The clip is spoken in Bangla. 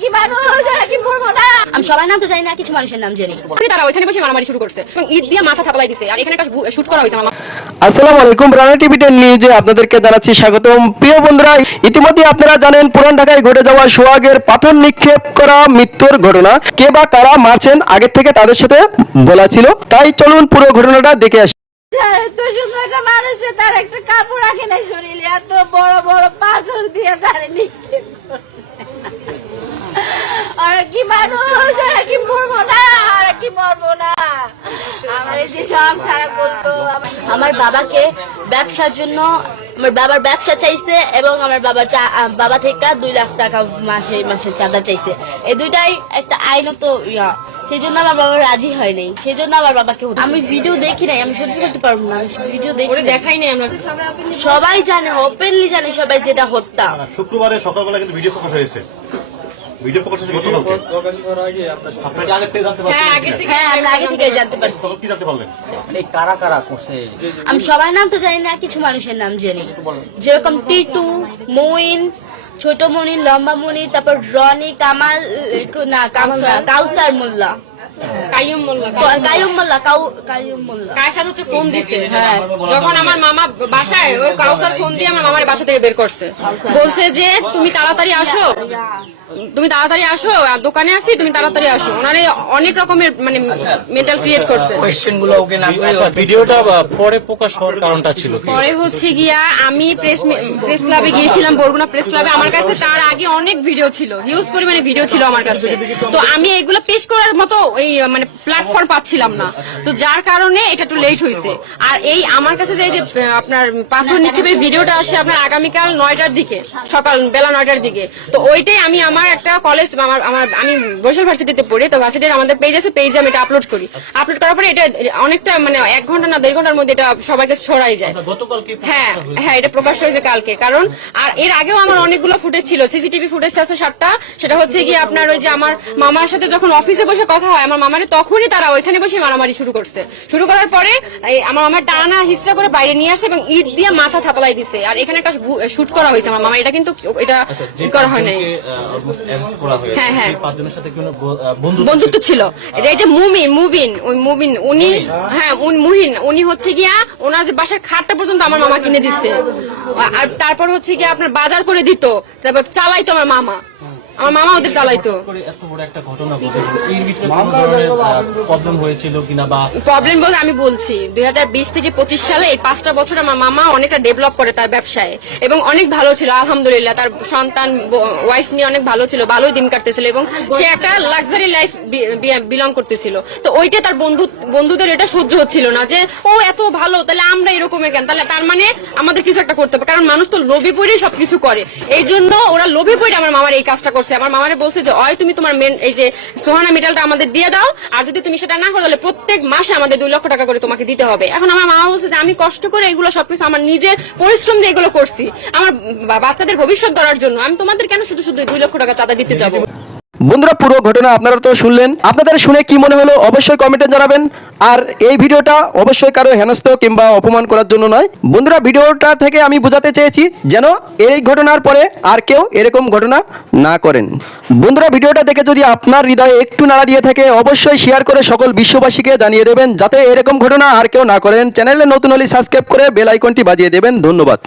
কি মানুষ? ওরা কি মরবো না? আমি সবাই নাম তো জানি না কিছু মানুষের নাম জানি। তারা ওইখানে বসে মারামারি শুরু করছে। এবং ঈদ দিয়ে মাথা থাকলাই দিছে আর এখানে একটা শুট করা হয়েছে আমার আসসালামু আলাইকুম রানা টিভি টেন নিউজে আপনাদেরকে জানাচ্ছি স্বাগতম। প্রিয় বন্ধুরা ইতিমধ্যে আপনারা জানেন পুরান ঢাকায় ঘটে যাওয়া সোহাগের পাথর নিক্ষেপ করা মৃত্যুর ঘটনা। কে বা কারা মারছেন আগের থেকে তাদের সাথে বলা ছিল। তাই চলুন পুরো ঘটনাটা দেখে আসি। এত সুন্দর একটা মানুষে তার একটা কাপড় রাখে নাই শরীরে এত বড় বড় পাথর দিয়ে তার নিক্ষেপ কি মানুষ? ওরা কি মরবো না? ওরা কি মরবো না? আমার এই যে সব সারা করতো আমার- আমার বাবাকে ব্যবসার জন্য আমার বাবার ব্যবসা চাইছে এবং আমার বাবার চা- বাবা থেকে দুই লাখ টাকা মাসে মাসে চাঁদা চাইছে। এই দুইটাই একটা আইনত ইয়া। সেই জন্য আমার বাবা রাজি হয় নাই। সেই জন্য আমার বাবাকে আমি ভিডিও দেখি নাই আমি সহ্য করতে পারব না ভিডিও দেখি। দেখাই নাই আমরা। সবাই জানে ওপেনলি জানে সবাই যেটা হত্যা। শুক্রবারে সকালবেলা কিন্তু ভিডিও প্রকাশ হয়েছে। ভিডিও প্রকাশ হয়েছে গতকালকে আপনারা কি আগে থেকে জানতে হ্যাঁ আগে থেকে হ্যাঁ আমরা আগে থেকে জানতে পারছি। কি জানতে পারলেন? এই কারা কারা করছে? আমি সবার নাম তো জানি না কিছু মানুষের নাম জানি। যেরকম টিটু মইন ছোট মনি লম্বা মনি তারপর রনি কামাল না কাউসার। মোল্লা। কাইয়ুম মোল্লা কায়ুম মোল্লা। কাউ- মোল্লা। কায়সার হচ্ছে ফোন দিছে হ্যাঁ। যখন আমার মামা বাসায় ওই কাউসার ফোন দিয়ে আমার মামার বাসা থেকে বের করছে। বলছে যে তুমি তাড়াতাড়ি আসো। তুমি তাড়াতাড়ি আসো আর দোকানে আসি তুমি তাড়াতাড়ি আসো। ওনারে অনেক রকমের মানে মেন্টাল ক্রিয়েট করছে। কোয়েশ্চেনগুলো ওকে না করে আচ্ছা ভিডিওটা পরে প্রকাশ হওয়ার কারণটা ছিল পরে হচ্ছে গিয়া আমি প্রেস প্রেস ক্লাবে গিয়েছিলাম বরগুনা প্রেস ক্লাবে আমার কাছে তার আগে অনেক ভিডিও ছিল হিউজ পরিমাণে ভিডিও ছিল আমার কাছে। তো আমি এগুলো পেশ করার মতো এই মানে প্ল্যাটফর্ম পাচ্ছিলাম না। তো যার কারণে এটা একটু লেট হয়েছে আর এই আমার কাছে যে এই যে আপনার পাথর নিক্ষেপের ভিডিওটা আসছে আপনার আগামীকাল নয়টার দিকে সকাল বেলা নয়টার দিকে। তো ওইটাই আমি আমার একটা কলেজ আমার আমার আমি বৈশাল ভার্সিটিতে পড়ি তো ভার্সিটির আমাদের পেজ আছে পেজে আমি এটা আপলোড করি। আপলোড করার পরে এটা অনেকটা মানে এক ঘণ্টা না দেড় ঘণ্টার মধ্যে এটা সবার কাছে ছড়াই যায়। হ্যাঁ হ্যাঁ এটা প্রকাশ হয়েছে কালকে। কারণ আর এর আগেও আমার অনেকগুলো ফুটেজ ছিল সিসিটিভি ফুটেজ আছে সাতটা। সেটা হচ্ছে কি আপনার ওই যে আমার মামার সাথে যখন অফিসে বসে কথা হয় আমার মামারে তখনই তারা ওইখানে বসে মারামারি শুরু করছে। শুরু করার পরে আমার মামার টানা হিস্ট্রা করে বাইরে নিয়ে আসছে এবং ঈদ দিয়ে মাথা থাতলাই দিছে। আর এখানে একটা শুট করা হয়েছে আমার মামা এটা কিন্তু এটা ই করা হয় নাই। হ্যাঁ, হ্যাঁ। বন্ধুত্ব ছিল? এই যে মুমিন মুবিন ওই মুবিন উনি হ্যাঁ উনি মুহিন। উনি হচ্ছে গিয়া ওনার যে বাসার খাটটা পর্যন্ত আমার মামা কিনে দিচ্ছে আর তারপর হচ্ছে গিয়া আপনার বাজার করে দিত তারপর চালাইতো আমার মামা। আমার মামা ওদের চালাইতো এত বড় একটা ঘটনা ঘটেছে এর ভিতরে কোনো ধরনের প্রবলেম হয়েছিল কিনা বা প্রবলেম বলতে আমি বলছি দুই থেকে পঁচিশ সালে এই পাঁচটা বছর আমার মামা অনেকটা ডেভেলপ করে তার ব্যবসায় এবং অনেক ভালো ছিল আলহামদুলিল্লাহ। তার সন্তান ওয়াইফ নিয়ে অনেক ভালো ছিল ভালোই দিন কাটতেছিল এবং সে একটা লাক্সারি লাইফ বিলং করতেছিল। তো ওইটা তার বন্ধু বন্ধুদের এটা সহ্য হচ্ছিল না যে ও এত ভালো তাহলে আমরা এরকমের কেন তাহলে তার মানে আমাদের কিছু একটা করতে হবে কারণ মানুষ তো লোভে পড়ে সবকিছু করে। এই জন্য ওরা লোভে পড়ে আমার মামার এই কাজটা করছে। আমার মামারে বলছে যে, অয়, তুমি তোমার মেন এই যে সোহানা মেডালটা আমাদের দিয়ে দাও। আর যদি তুমি সেটা না করো, তাহলে প্রত্যেক মাসে আমাদের দুই লক্ষ টাকা করে তোমাকে দিতে হবে। এখন আমার মামা বলছে যে, আমি কষ্ট করে এগুলো সবকিছু আমার নিজের পরিশ্রম দিয়ে এগুলো করছি। আমার বাচ্চাদের ভবিষ্যৎ গড়ার জন্য। আমি তোমাদের কেন শুধু শুধু দুই লক্ষ টাকা চাঁদা দিতে যাব? বন্ধুরা, পুরো ঘটনা আপনারা তো শুনলেন। আপনাদের শুনে কি মনে হলো অবশ্যই কমেন্টে জানাবেন। আর এই ভিডিওটা অবশ্যই কারও হেনস্থ কিংবা অপমান করার জন্য নয়। বন্ধুরা, ভিডিওটা থেকে আমি বোঝাতে চেয়েছি যেন এই ঘটনার পরে আর কেউ এরকম ঘটনা না করেন। বন্ধুরা, ভিডিওটা দেখে যদি আপনার হৃদয়ে একটু নাড়া দিয়ে থাকে, অবশ্যই শেয়ার করে সকল বিশ্ববাসীকে জানিয়ে দেবেন। যাতে এরকম ঘটনা আর কেউ না করেন। চ্যানেলে নতুন হলে সাবস্ক্রাইব করে বেল আইকনটি বাজিয়ে দেবেন। ধন্যবাদ।